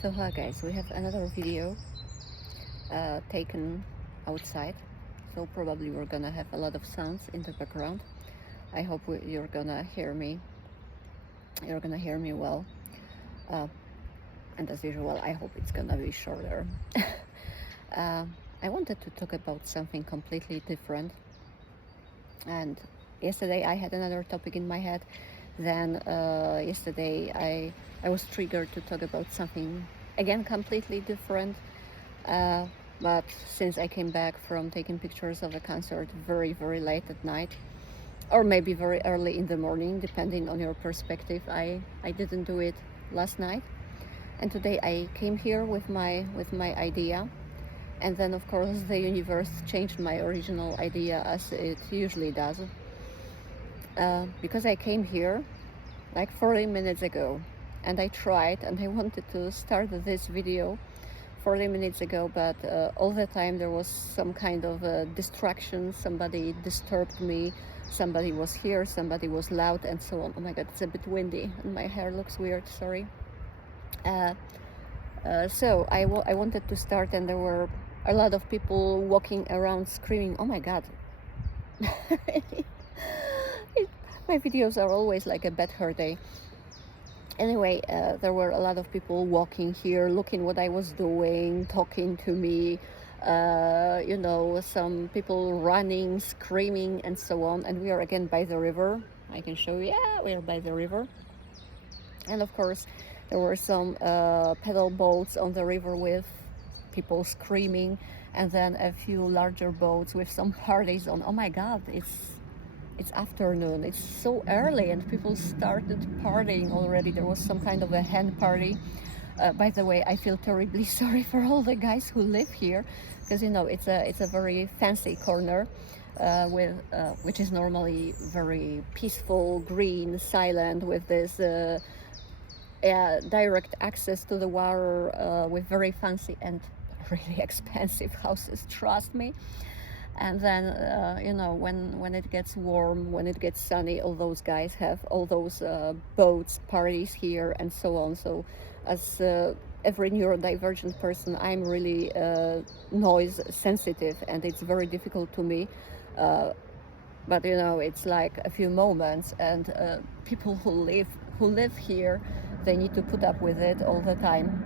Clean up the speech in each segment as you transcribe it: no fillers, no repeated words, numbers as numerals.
So hi guys, we have another video taken outside. So probably we're gonna have a lot of sounds in the background. I hope you're gonna hear me. You're gonna hear me well. Uh, and as usual, I hope it's gonna be shorter. uh, I wanted to talk about something completely different. And yesterday I had another topic in my head. Then yesterday I was triggered to talk about something again completely different. Uh, but since I came back from taking pictures of a concert very late at night, or maybe very early in the morning, depending on your perspective, I didn't do it last night. And today I came here with my idea, and then of course the universe changed my original idea as it usually does. Because I came here like 40 minutes ago, and I tried and I wanted to start this video 40 minutes ago, but all the time there was some kind of distraction. Somebody disturbed me, somebody was here, somebody was loud, and so on. Oh my god, it's a bit windy and my hair looks weird, sorry. So I wanted to start, and there were a lot of people walking around screaming, oh my god. My videos are always like a bad hair day. Anyway, there were a lot of people walking here, looking what I was doing, talking to me, some people running, screaming, and so on. And we are again by the river. I can show you, yeah, we are by the river. And of course, there were some pedal boats on the river with people screaming, and then a few larger boats with some parties on. Oh my god, it's afternoon, it's so early, and people started partying already. There was some kind of a hen party. By the way, I feel terribly sorry for all the guys who live here, because it's a very fancy corner which is normally very peaceful, green, silent, with this direct access to the water, with very fancy and really expensive houses, trust me. And then when it gets warm, when it gets sunny, all those guys have all those boats, parties here, and so on. So as every neurodivergent person, I'm really noise sensitive, and it's very difficult to me. But it's like a few moments, and people who live here, they need to put up with it all the time.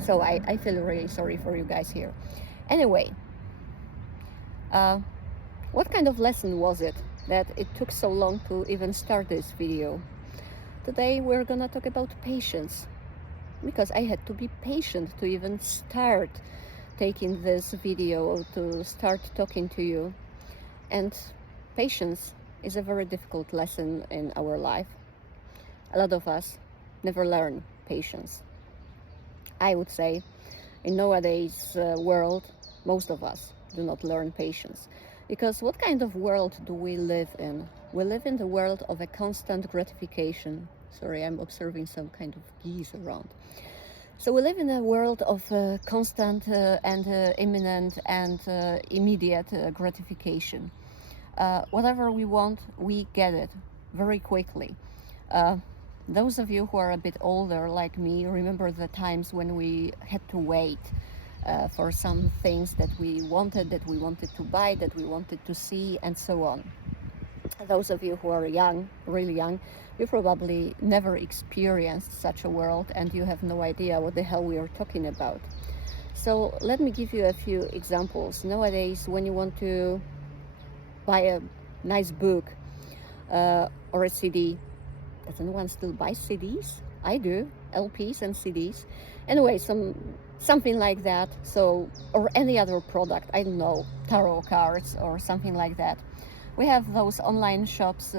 So I feel really sorry for you guys here. Anyway, what kind of lesson was it that it took so long to even start this video? Today we're gonna talk about patience, because I had to be patient to even start taking this video, to start talking to you. And patience is a very difficult lesson in our life. A lot of us never learn patience. I would say in nowadays world, most of us do not learn patience. Because what kind of world do we live in? We live in the world of a constant gratification. Sorry, I'm observing some kind of geese around. So we live in a world of constant and imminent and immediate gratification. Whatever we want, we get it very quickly. Those of you who are a bit older like me remember the times when we had to wait for some things that we wanted to buy, that we wanted to see, and so on. Those of you who are young, really young, you probably never experienced such a world, and you have no idea what the hell we are talking about. So let me give you a few examples. Nowadays, when you want to buy a nice book or a CD, does anyone still buy CDs? I do, LPs and CDs. Anyway, something like that. So, or any other product, I don't know, tarot cards or something like that. We have those online shops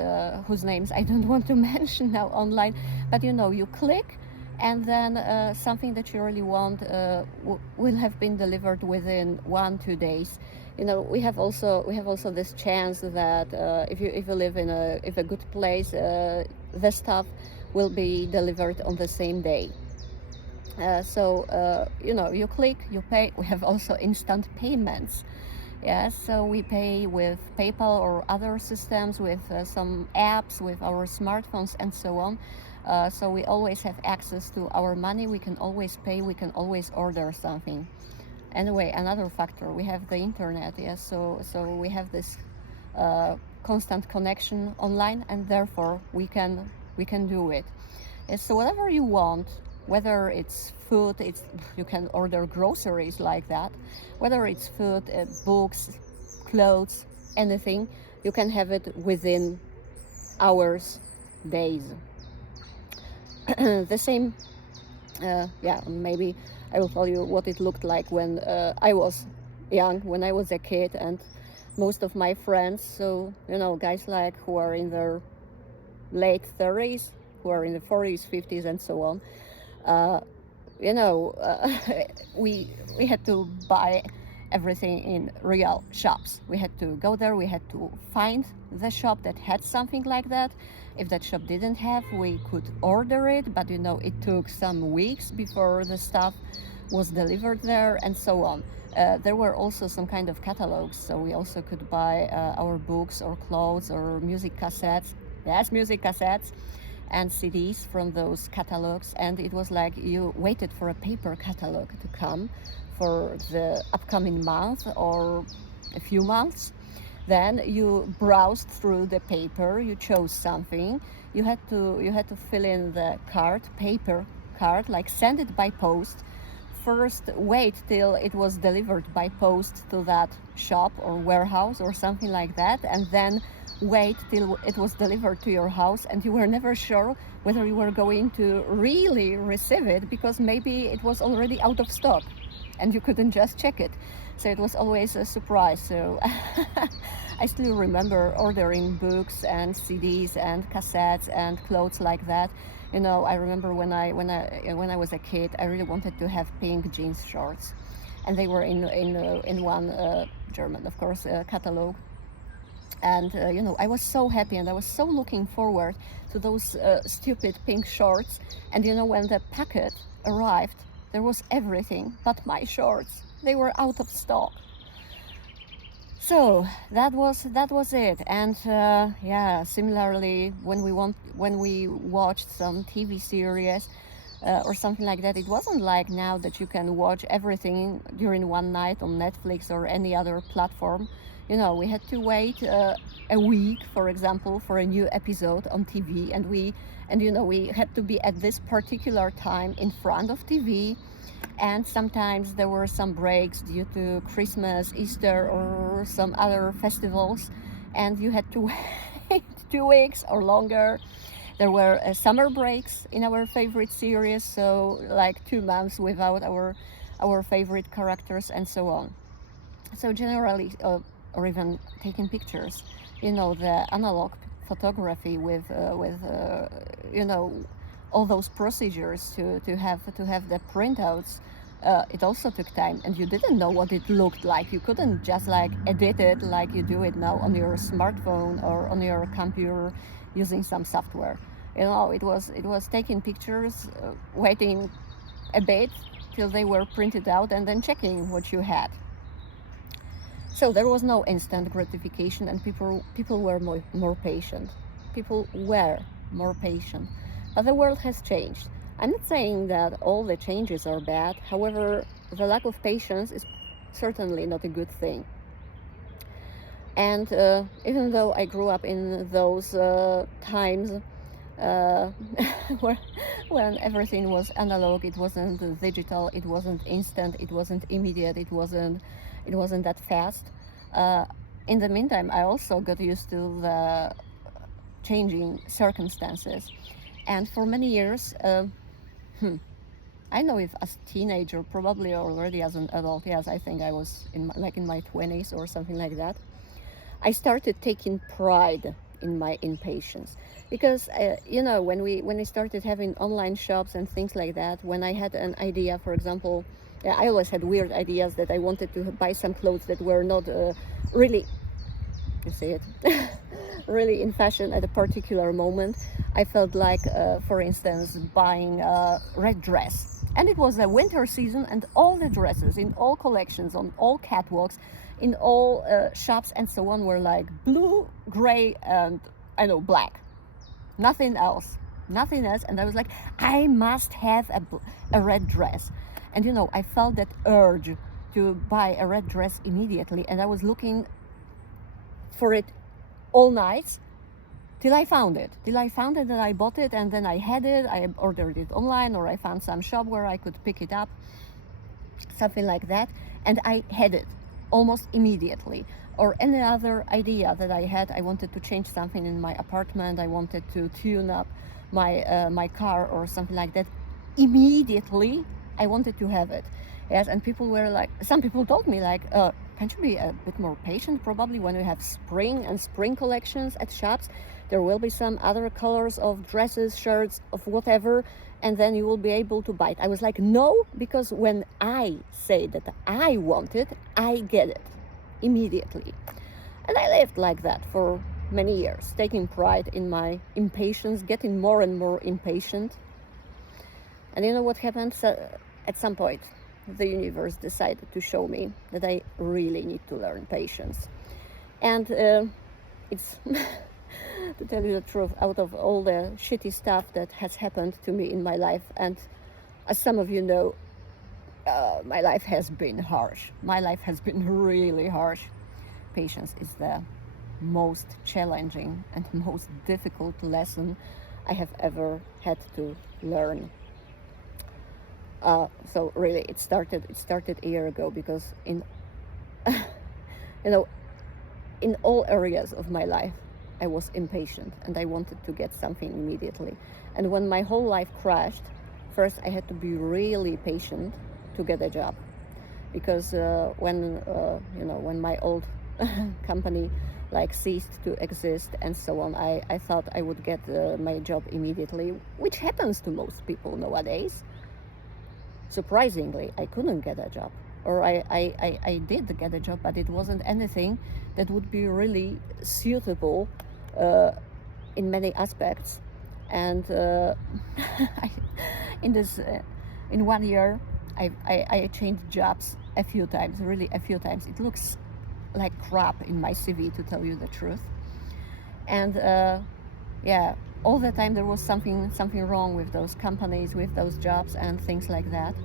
whose names I don't want to mention now online, but you click, and then something that you really want will have been delivered within 1-2 days. We have also this chance that if you live in a good place, the stuff will be delivered on the same day. You click, you pay. We have also instant payments. Yes, so we pay with PayPal or other systems, with some apps, with our smartphones, and so on. So we always have access to our money, we can always pay, we can always order something. Anyway, another factor, we have the internet, yes, so we have this constant connection online, and therefore we can do it. So whatever you want, whether it's food, you can order groceries like that, whether it's food, books, clothes, anything, you can have it within hours, days. The same, yeah, maybe I will tell you what it looked like when I was young, when I was a kid, and most of my friends, so guys like who are in their late 30s, who are in the 40s, 50s, and so on. You know, we had to buy everything in real shops. We had to go there, we had to find the shop that had something like that. If that shop didn't have, we could order it, but it took some weeks before the stuff was delivered there, and so on. There were also some kind of catalogs, so we also could buy our books or clothes or music cassettes. Yes, music cassettes and CDs from those catalogs, and it was like you waited for a paper catalog to come for the upcoming month or a few months. Then you browsed through the paper, you chose something, you had to fill in the paper card, like send it by post. First wait till it was delivered by post to that shop or warehouse or something like that, and then wait till it was delivered to your house, and you were never sure whether you were going to really receive it, because maybe it was already out of stock and you couldn't just check it. So it was always a surprise. So I still remember ordering books and CDs and cassettes and clothes like that. I remember when I was a kid, I really wanted to have pink jeans shorts, and they were in one German, of course, catalog. And I was so happy, and I was so looking forward to those stupid pink shorts. And when the packet arrived, there was everything but my shorts. They were out of stock. So that was it. And yeah, similarly, when we watched some TV series or something like that, it wasn't like now that you can watch everything during one night on Netflix or any other platform. We had to wait a week, for example, for a new episode on TV, and we had to be at this particular time in front of TV. And sometimes there were some breaks due to Christmas, Easter, or some other festivals, and you had to wait 2 weeks or longer. There were summer breaks in our favorite series, so like 2 months without our favorite characters, and so on. So generally, or even taking pictures, the analog photography with all those procedures to have the printouts, it also took time, and you didn't know what it looked like. You couldn't just like edit it like you do it now on your smartphone or on your computer using some software. It was taking pictures, waiting a bit till they were printed out, and then checking what you had. So there was no instant gratification, and people were more patient. People were more patient. But the world has changed. I'm not saying that all the changes are bad. However, the lack of patience is certainly not a good thing. And even though I grew up in those times when everything was analog, it wasn't digital, it wasn't instant, it wasn't immediate, it wasn't that fast. In the meantime, I also got used to the changing circumstances, and for many years, I know if as a teenager, probably already as an adult, yes, I think I was in my 20s or something like that, I started taking pride in my impatience, because when we started having online shops and things like that, when I had an idea, for example, I always had weird ideas that I wanted to buy some clothes that were not really, you see it, really in fashion at a particular moment. I felt like, for instance, buying a red dress, and it was a winter season, and all the dresses in all collections, on all catwalks, in all shops and so on, were like blue, gray, and black, nothing else. nothing else. And I was like, I must have a red dress. And you know, I felt that urge to buy a red dress immediately, and I was looking for it all night till I found it. And I bought it, and then I had it. I ordered it online, or I found some shop where I could pick it up, something like that, and I had it almost immediately. Or any other idea that I had, I wanted to change something in my apartment, I wanted to tune up my car or something like that. Immediately, I wanted to have it. Yes, and people were like, some people told me like, can't you be a bit more patient? Probably when you have spring collections at shops, there will be some other colors of dresses, shirts, of whatever, and then you will be able to buy it. I was like, no, because when I say that I want it, I get it immediately. And I lived like that for many years, taking pride in my impatience, getting more and more impatient. And you know what happened? So at some point, the universe decided to show me that I really need to learn patience. And it's, to tell you the truth, out of all the shitty stuff that has happened to me in my life, and as some of you know, my life has been harsh. My life has been really harsh. Patience is the most challenging and most difficult lesson I have ever had to learn. So really, it started a year ago, because in you know, in all areas of my life, I was impatient and I wanted to get something immediately. And when my whole life crashed, first I had to be really patient to get a job, because when my old company like ceased to exist and so on, I thought I would get my job immediately, which happens to most people nowadays. Surprisingly, I couldn't get a job, or I did get a job, but it wasn't anything that would be really suitable in many aspects. And in 1 year, I changed jobs a few times, really a few times. It looks like crap in my CV, to tell you the truth. And yeah, all the time there was something wrong with those companies, with those jobs and things like that.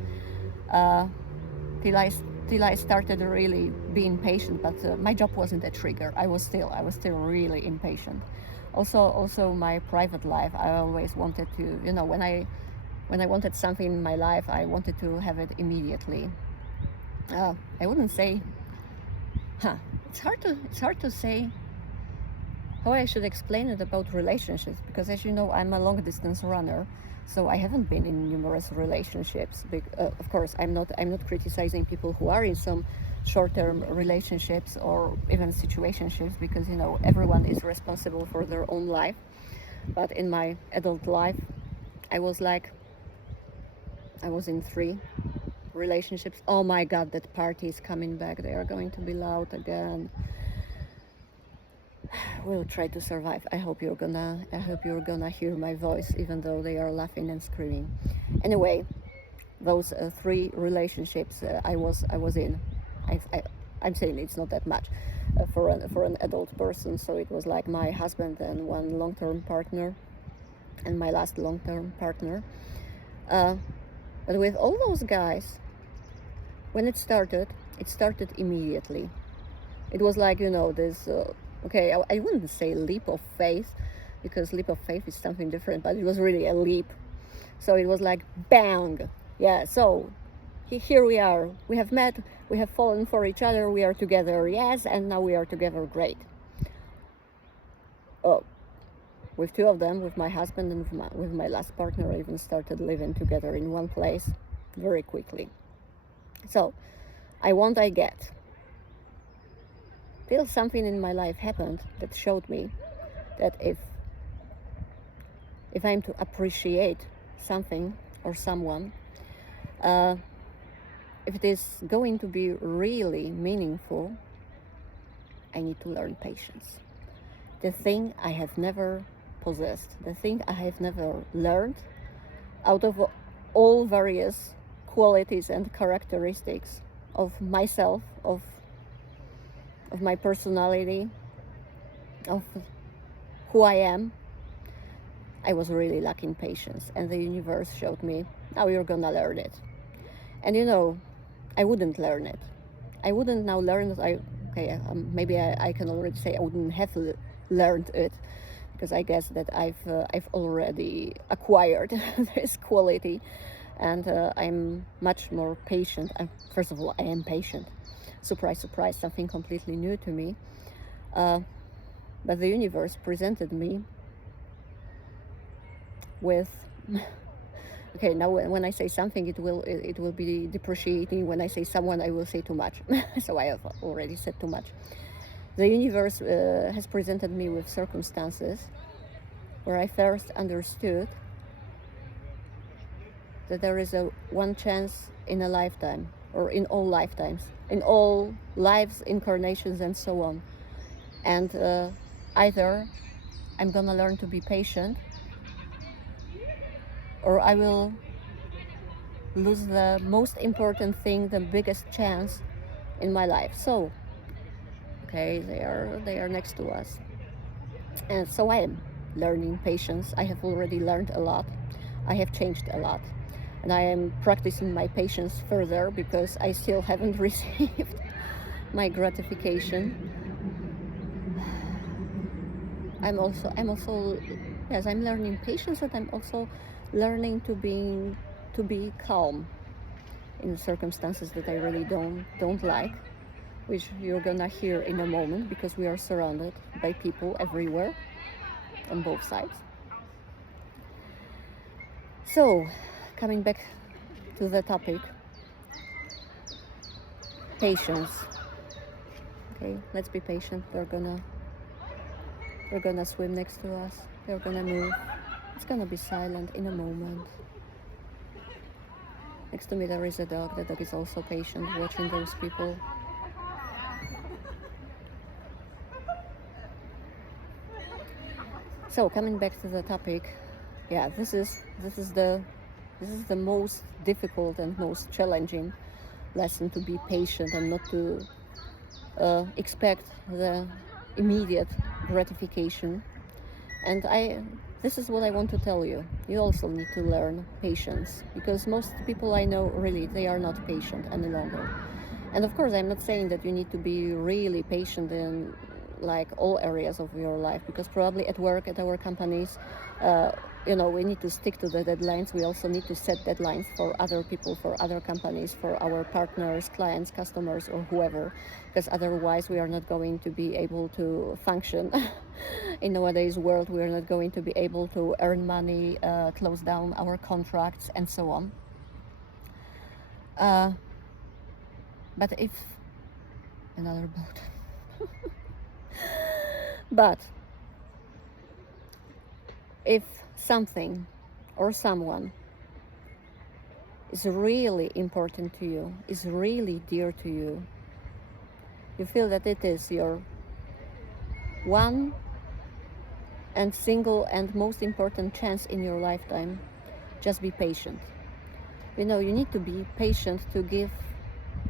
Till I started really being patient, but my job wasn't a trigger. I was still really impatient. Also my private life, I always wanted to, when I wanted something in my life, I wanted to have it immediately. I wouldn't say, it's hard to say how I should explain it about relationships, because as you know, I'm a long distance runner, so I haven't been in numerous relationships. Of course, I'm not criticizing people who are in some short-term relationships or even situationships, because everyone is responsible for their own life. But in my adult life, I was in 3 relationships. Oh my God, that party is coming back. They are going to be loud again. We'll try to survive. I hope you're gonna hear my voice, even though they are laughing and screaming. Anyway, those 3 relationships I was in. I'm saying it's not that much for an adult person. So it was like my husband and 1 long-term partner, and my last long-term partner. But with all those guys, when it started immediately. It was like, this, okay, I wouldn't say leap of faith, because leap of faith is something different, but it was really a leap. So it was like, bang, yeah, so here we are. We have met, we have fallen for each other, we are together, yes, and now we are together, great. Oh, with 2 of them, with my husband and with my last partner, I even started living together in one place very quickly. So, I get. Till something in my life happened that showed me that if I'm to appreciate something or someone, if it is going to be really meaningful, I need to learn patience. The thing I have never possessed, the thing I have never learned, out of all various qualities and characteristics of myself, of my personality, of who I am, I was really lacking patience, and the universe showed me, now you're gonna learn it. And I wouldn't learn it. I wouldn't now learn. Maybe I can already say I wouldn't have learned it, because I guess that I've already acquired this quality, and I'm much more patient. First of all, I am patient. Surprise, surprise, something completely new to me. But the universe presented me with okay, now when I say something, it will be depreciating. When I say someone, I will say too much. So I have already said too much. The universe has presented me with circumstances where I first understood that there is a one chance in a lifetime, or in all lifetimes, in all lives, incarnations, and so on. And either I'm gonna learn to be patient, or I will lose the most important thing, the biggest chance in my life. So, okay, they are next to us, and so I am learning patience. I have already learned a lot. I have changed a lot, and I am practicing my patience further because I still haven't received my gratification. I'm also yes, I'm learning patience, and I'm also learning to be calm in circumstances that I really don't like, which you're gonna hear in a moment, because we are surrounded by people everywhere on both sides. So, coming back to the topic, patience. Okay, let's be patient. They're gonna swim next to us. They're gonna move. It's gonna be silent in a moment. Next to me there is a dog. The dog is also patient, watching those people. So, coming back to the topic, yeah, this is the most difficult and most challenging lesson, to be patient and not to expect the immediate gratification. And this is what I want to tell you. You also need to learn patience, because most people I know, really, they are not patient any longer. And of course, I'm not saying that you need to be really patient in like all areas of your life, because probably at work, at our companies, we need to stick to the deadlines. We also need to set deadlines for other people, for other companies, for our partners, clients, customers, or whoever, because otherwise we are not going to be able to function in nowadays world. We are not going to be able to earn money, close down our contracts, and so on. But if another boat. But if something or someone is really important to you, is really dear to you, you feel that it is your one and single and most important chance in your lifetime, just be patient. You need to be patient to give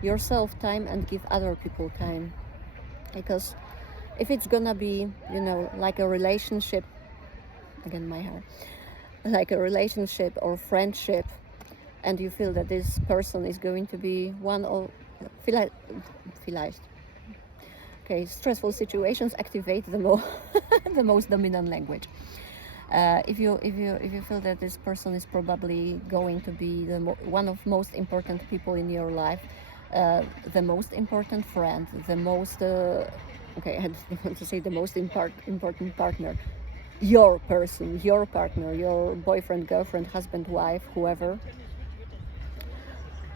yourself time and give other people time. Because if it's gonna be, like a relationship, again my hair, like a relationship or friendship, and you feel that this person is going to be one of stressful situations activate the most dominant language. If you feel that this person is probably going to be one of most important people in your life, the most important friend, the most I don't want to say the most important partner, your person, your partner, your boyfriend, girlfriend, husband, wife, whoever,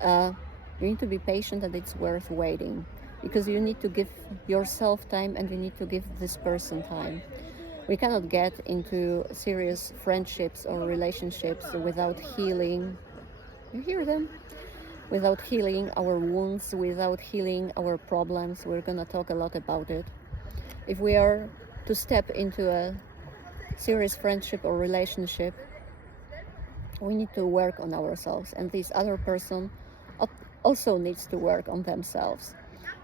you need to be patient, and it's worth waiting, because you need to give yourself time and you need to give this person time. We cannot get into serious friendships or relationships without healing. You hear them? Without healing our wounds, without healing our problems. We're gonna talk a lot about it. If we are to step into a serious friendship or relationship, we need to work on ourselves, and this other person also needs to work on themselves.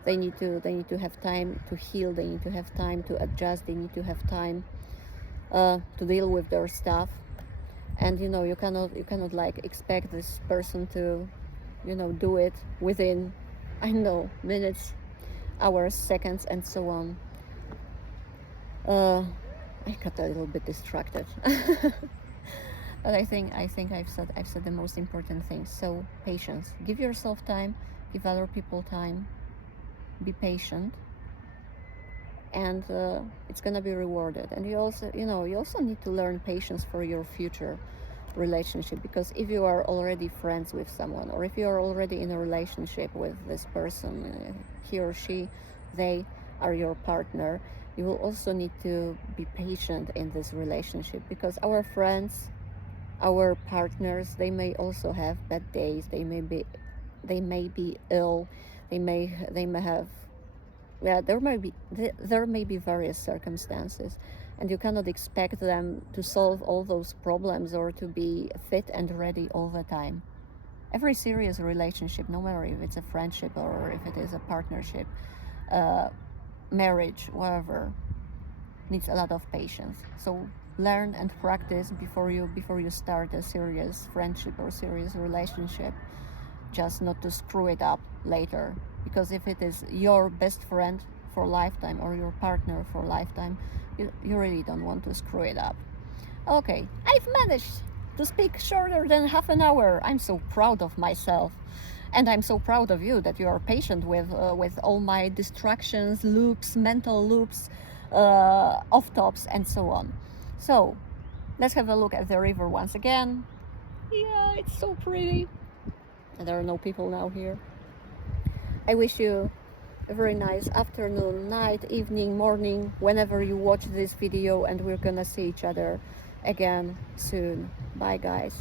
They need to have time to heal. They need to have time to adjust. They need to have time to deal with their stuff. And you cannot like expect this person to do it within, I know, minutes, hours, seconds, and so on. I got a little bit distracted. But I think I've said the most important things. So patience. Give yourself time, give other people time, be patient, and it's gonna be rewarded. And you also need to learn patience for your future relationship, because if you are already friends with someone, or if you are already in a relationship with this person, he or she, they are your partner, you will also need to be patient in this relationship, because our friends, our partners, they may also have bad days, they may be ill, they may have, yeah, there may be various circumstances, and you cannot expect them to solve all those problems or to be fit and ready all the time. Every serious relationship, no matter if it's a friendship or if it is a partnership, marriage, whatever, needs a lot of patience. So learn and practice before you start a serious friendship or serious relationship, just not to screw it up later. Because if it is your best friend for lifetime or your partner for lifetime, you really don't want to screw it up. Okay, I've managed to speak shorter than half an hour. I'm so proud of myself. And I'm so proud of you that you are patient with all my distractions, loops, mental loops, off-tops, and so on. So let's have a look at the river once again. Yeah, it's so pretty. And there are no people now here. I wish you a very nice afternoon, night, evening, morning, whenever you watch this video, and we're gonna see each other again soon. Bye, guys.